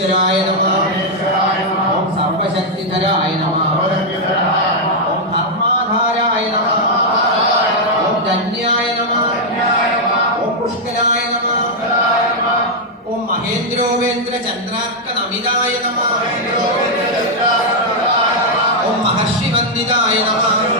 परमेश्वराय नमः ओम सर्वशक्तिधराय नमः ओम धर्माधाराय नमः ओम धन्याय नमः ओम पुष्कराय नमः ओम महेन्द्रोपेन्द्र चंद्रार्क नमिताय नमः ओम महर्षि वंदिताय नमः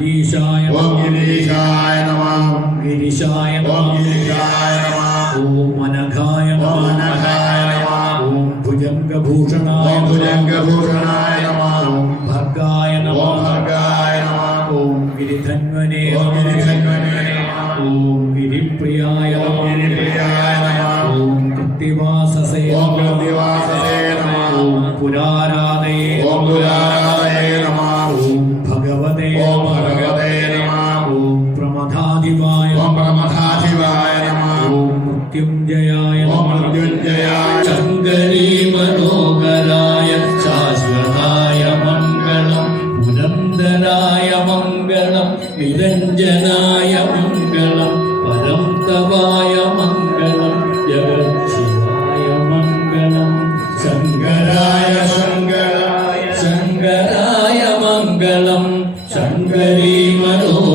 ഗിരീശായ ഓം ഗിരീശായ നമ. ഗിരീശായ ഓം ഗിരീശായ നമ. ഓം അനഘായ ഓം അനഘായ നമ. ഓം ഭുജംഗഭൂഷണായ ഭുജംഗഭൂഷണായ നമ. ഓം ഭർഗായ നമ. Paulo Aragão. शङ्करी मनो